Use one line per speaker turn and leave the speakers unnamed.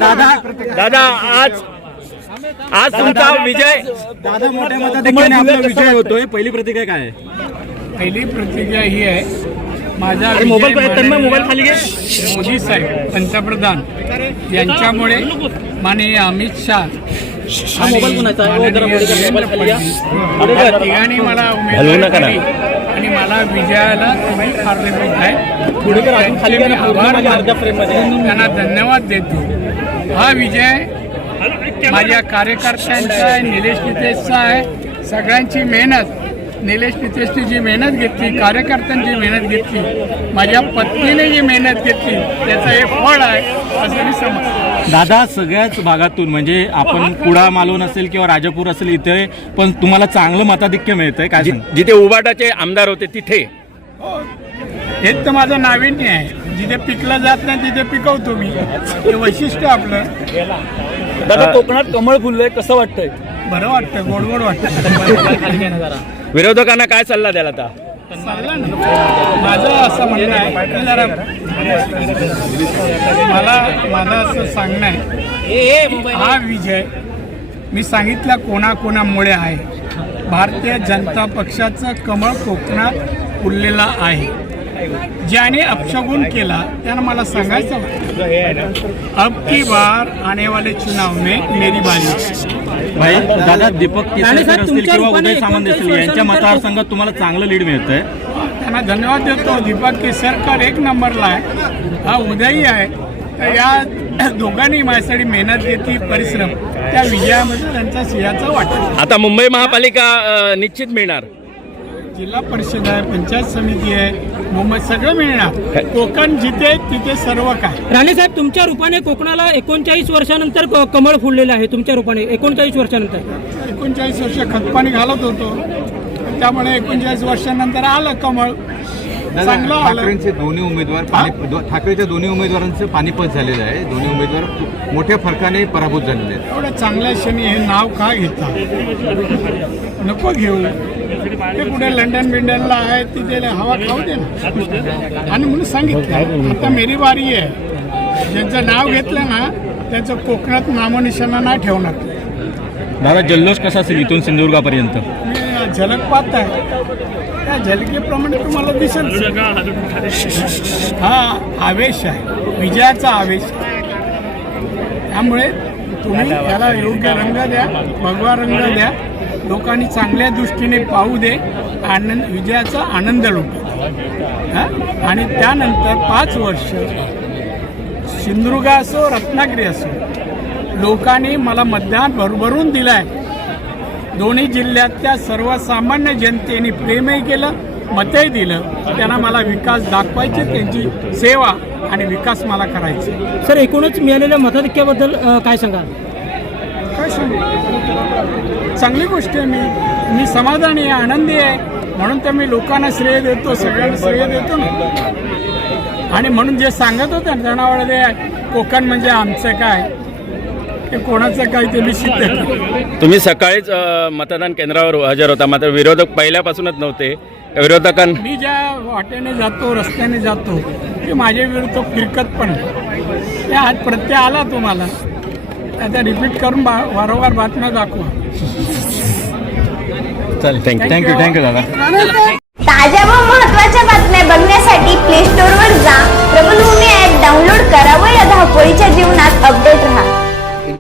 दादा आज तुमचा विजय
दादा मोठ्या मताधिक्याने आपला विजय होतोय. पहिली प्रतिक्रिया काय आहे?
पहिली प्रतिक्रिया ही आहे, माझा
मोबाईल खाली घे.
मोदी साहेब पंतप्रधान यांच्यामुळे माननीय अमित शाह तिघांनी मला उमेदवारी दिली आणि मला विजयाला तुम्ही कारणीभूत आहे. आभार त्यांना धन्यवाद देतो. हा विजय माझ्या कार्यकर्त्यांचा आहे, निलेश नितेशचा आहे. सगळ्यांची मेहनत, निलेश नितेशने जी मेहनत घेतली, कार्यकर्त्यांची मेहनत घेतली, माझ्या पत्नीने जी मेहनत घेतली, त्याचं हे फळ आहे असं मी समजतो.
दादा सगळ्याच भागातून म्हणजे आपण कुडा मालवण असेल किंवा राजापूर असेल इथे पण तुम्हाला चांगलं मताधिक्य मिळतंय काय?
जिथे उबाटाचे आमदार होते तिथे
हेच तर माझं नाविन्य आहे. जिथे पिकलं जात नाही तिथे पिकवतो मी, हे वैशिष्ट्य आपलं.
दादा कोकणात कमळ फुललंय, कसं वाटतंय?
बरं वाटतं, गोड गोड वाटतं.
विरोधकांना काय सल्ला द्याल आता?
सल्ला नाही, माझं असं म्हणणं आहे की जरा मला असं सांगणं आहे, हा विजय मी सांगितलं कोणाकोणामुळे आहे. भारतीय जनता पक्षाचं कमळ कोकणात फुललेलं आहे. ज्याने अपशगुन केला त्यानं मला सांगायचं अब की बार आने वाले चुनाव में मेरी बारी.
भाई दादा दीपक केसरकर असतील किंवा उदय सामंत असतील यांच्या मतदारसंघात तुम्हाला चांगलं लीड मिळतंय.
त्यांना धन्यवाद देतो. दीपक केसरकर एक नंबरला आहे, हा उदयही आहे. तर या दोघांनी माझ्यासाठी मेहनत घेतली, परिश्रम, त्या विजयामध्ये त्यांचा सिंहाचा वाटा.
आता मुंबई महापालिका निश्चित मिळणार.
जिल्हा परिषद आहे, पंचायत समिती आहे, मुंबई सगळं मिळणार. कोकण जिथे तिथे सर्व काय.
राणे साहेब तुमच्या रूपाने कोकणाला 39 वर्षानंतर कमळ फुललेलं आहे. तुमच्या रूपाने 39 वर्षानंतर
39 वर्ष खतपाणी घालत होतो, त्यामुळे 39 वर्षानंतर आलं कमळ. चांगलं आलं.
ठाकरेंचे दोन्ही उमेदवार ठाकरेच्या दोन्ही उमेदवारांचं पानिपत झालेलं आहे. दोन्ही उमेदवार मोठ्या फरकाने पराभूत झालेले आहेत.
एवढ्या चांगल्या क्षणी हे नाव का घेता? नको घेऊ. ते कुठे लंडन बिंडनला आहे, तिथे हवा खाऊ दे ना. आणि म्हणून सांगितलं आता मेरी बारी आहे. ज्यांचं नाव घेतलं ना त्याचं कोकणात नामनिशाणा नाही ठेवणार.
दादा जल्लोष कसा असेल इथून सिंधुदुर्गापर्यंत?
मी झलक पाहत आहे, त्या झलकेप्रमाणे तुम्हाला दिसेल. हा आवेश आहे, विजयाचा आवेश. त्यामुळे तुम्ही त्याला योग्य रंग द्या, भगवा रंग द्या. लोकांनी चांगल्या दृष्टीने पाहू दे, आनंद, विजयाचा आनंद लुटू. आणि त्यानंतर 5 वर्ष सिंधुदुर्ग असो रत्नागिरी असो, लोकांनी मला मतदान भरभरून दिलं आहे. दोन्ही जिल्ह्यातल्या सर्वसामान्य जनतेने प्रेमही केलं, मतही दिलं. त्यांना मला विकास दाखवायचे, त्यांची सेवा आणि विकास मला करायचे.
सर एकूणच मिळालेल्या मताधिक्याबद्दल काय सांगाल?
काय सांगू, चांगली गोष्ट आहे. मी समाधानी आहे, आनंदी आहे. म्हणून तर मी लोकांना श्रेय देतो, सगळ्यांना श्रेय देतो ना. आणि म्हणून जे सांगत होते ना जनावळे कोकण म्हणजे आमचं काय, ते कोणाचं काय ते मी सिद्ध केलं.
तुम्ही सकाळीच मतदान केंद्रावर हजर होता, मात्र विरोधक पहिल्यापासूनच नव्हते. विरोधकांना
मी ज्या वाटेने जातो, रस्त्याने जातो, ते माझ्या विरुद्ध फिरकत पण ते आज प्रत्यय आला तुम्हाला. आता रिपीट करून वारंवार बातम्या दाखवा.
चालेल, थँक्यू दादा.
ताज्या व